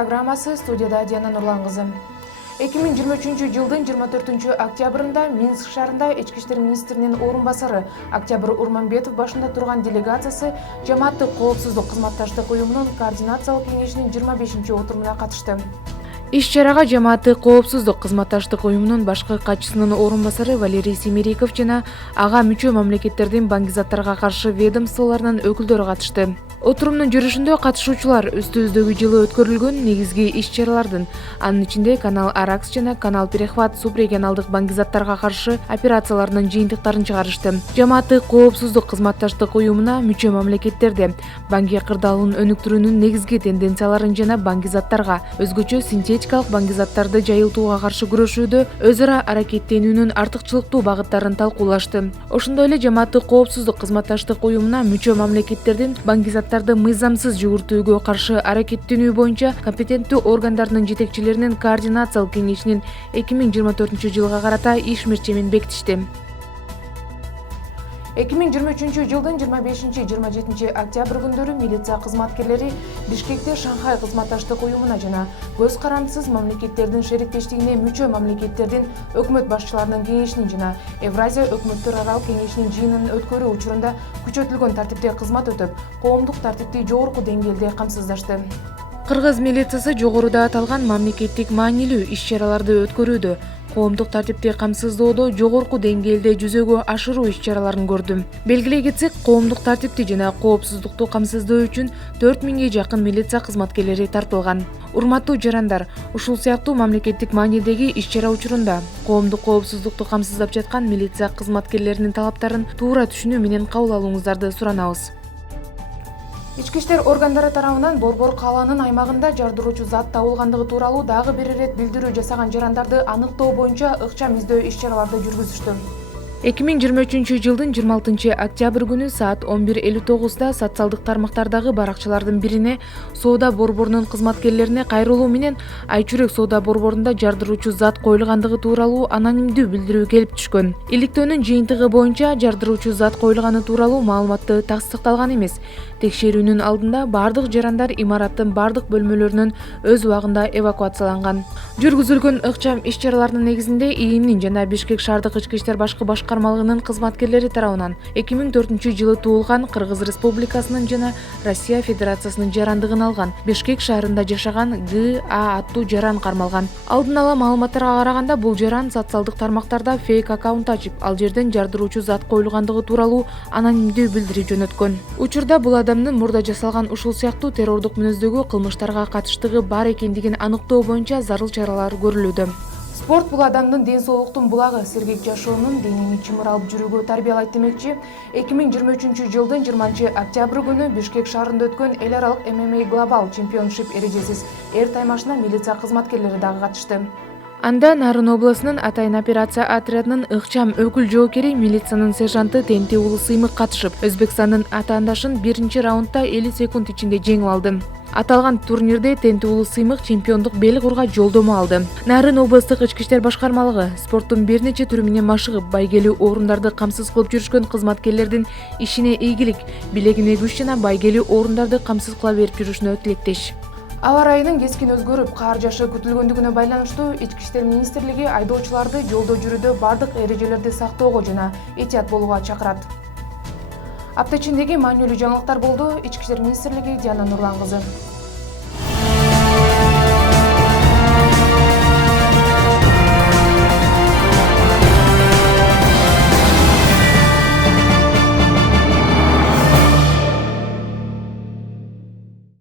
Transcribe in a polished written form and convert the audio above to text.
программасы, студияда Диана Нурлан кызы. 2023 жылдын 24 октябрында Минск шаарында Ички иштер министринин орун басары Октябрь Урманбетов башында турган делегациясы Жамааттык коопсуздук кызматташтык уюмунун координациялык кеңешинин 25-отурумуна катышты. Иш-чарага Жамааттык коопсуздук кызматташтык уюмунун башкы катчысынын орун басары Валерий Семериков жана ага мүчө мамлекеттердин баңгизаттарга каршы ведомстволорунун өкүлдөрү катышты. Отурумдун жүрүшүндө катышуучулар үстүбүздөгү жылы өткөрүлгөн негизги иш-чаралардын, анын ичинде Канал Аракс жана Канал Перехват субрегионалдык баңгизаттарга каршы операцияларынын жыйынтыктарын чыгарышты. Жамааттык коопсуздук кызматташтык уюмуна мүчө мамлекеттерде баңги кырдаалын өнүктүрүүнүн негизги тенденцияларын жана баңгизаттарга, өзгөчө синтетикалык баңгизаттарды жайылтууга каршы күрөшүүдө өз ара аракеттенүүнүн артыкчылыктуу багыттарын талкуулашты. Ошондой эле Жамааттык коопсуздук кызматташтык уюмуна мүчө мамлекеттердин баңгизаттарды мыйзамсыз жүгүртүүгө каршы аракеттенүү боюнча компетенттүү органдарынын жетекчилеринин координациялык кеңешинин 2024 жылга карата иш мерчемин бекитишти. 2023 жылдын 25-27 октябрь күндөрү милиция кызматкерлери Бишкекте Шанхай кызматташтык уюмуна жана көз карандысыз мамлекеттердин шериктештигине мүчө мамлекеттердин өкмөт башчыларынын кеңешинин жана Евразия өкмөттөр аралык кеңешинин жыйынын өткөрүү учурунда күчөтүлгөн тартипте кызмат өтөп, коомдук тартипти жогорку деңгээлде камсыздашты. Кыргыз милициясы жогоруда аталган мамлекеттик маанилүү иш-чараларды өткөрүүдө, коомдук тартипти камсыздоодо жогорку деңгээлде жүзөгө ашыруу иш-чараларын көрдү. Белгилей кетсек, коомдук тартипти жана коопсуздукту камсыздоо үчүн 4000 жакын милиция кызматкерлери тартылган. Урматтуу жарандар, ушул сыяктуу мамлекеттик маанидеги иш-чара учурунда коомдук коопсуздукту камсыздап жаткан милиция кызматкерлеринин талаптарын туура түшүнүү менен кабыл алууңуздарды суранабыз. Ички иштер органдары тарабынан Борбор калаанын аймагында жардыруучу зат табылгандыгы тууралуу дагы бир ирет билдирүү жасаган жарандарды аныктоо боюнча ыкчам издөө иш-чараларды жүргүзүштү. 2023 жылдын 26 октябрь күнү саат 11:59 социалдык тармактардагы баракчалардын бирине соода борборунун кызматкерлерине кайрылуу менен Айчүрөк соода борборунда жардыруучу зат коюлгандыгы тууралуу анонимдүү билдирүү келип түшкөн. Иликтөөнүн жыйынтыгы боюнча жардыруучу зат коюлганы тууралуу маалыматты тастыкталган эмес. Текшерүүнүн алдында бардык жарандар имараттын бардык бөлмөлөрүнөн өз убагында эвакуацияланган. Жүргүзүлгөн ыкчам иш-чаралардын негизинде ИИМдин жана Бишкек шаардык ички иштер башкы башкармалыгынын кызматкерлери тарабынан 2004 жылы туулган Кыргыз Республикасынын жана Россия Федерациясынын жарандыгын алган Бишкек шаарында жашаган Г.А. аттуу жаран кармалган. Алдын ала маалыматтарга караганда бул жаран социалдык тармактарда фейк аккаунт ачып, ал жерден жардыруучу зат коюлгандыгы тууралуу анонимдүү билдирүү жөнөткөн. Учурда бул адамдын мурда жасалган ушул сыяктуу террордук мүнөздөгү кылмыштарга катыштыгы бар экендигин аныктоо боюнча зарыл чаралар көрүлүүдө. Спорт бул адамдын ден соолуктун булагы, сергек жашоонун, денени чымыр алып жүрүүгө тарбиялайт демекчи. 2023 жылдын 20 октябрь күнү Бишкек шаарында өткөн эл аралык MMA Global Championship эрежесиз эр таймашына милиция кызматкерлери дагы катышты. Анда Нарын областынын Атайын операция отрядынын ыкчам өкүл жоокери милициянын сержанты Тенти уулу Сыймык катышып, Өзбекстандын атаандашын 1-раундда 50 секунд ичинде жеңип алды. Аталган турнирде Тенти уулу Сыймык чемпиондук бел курга жолдомо алды. Нарын областык ички иштер башкармалыгы спорттун бир нече түрү менен машыгып, байгелүү орундарды камсыз кылып жүрүшкөн кызматкерлердин ишине ийгилик, билегине күч жана байгелүү орундарды камсыз кыла берип жүрүшүнө тилектеш. Аба ырайынын кескин өзгөрүп, кар жаашы күтүлгөндүгүнө байланыштуу Ички иштер министрлиги айдоочуларды жолдо жүрүүдө бардык эрежелерди сактоого жана этият болууга чакырат. Апта ичиндеги маанилүү жаңылыктар болду. Ички иштер министрлиги, Диана Нурлан кызы.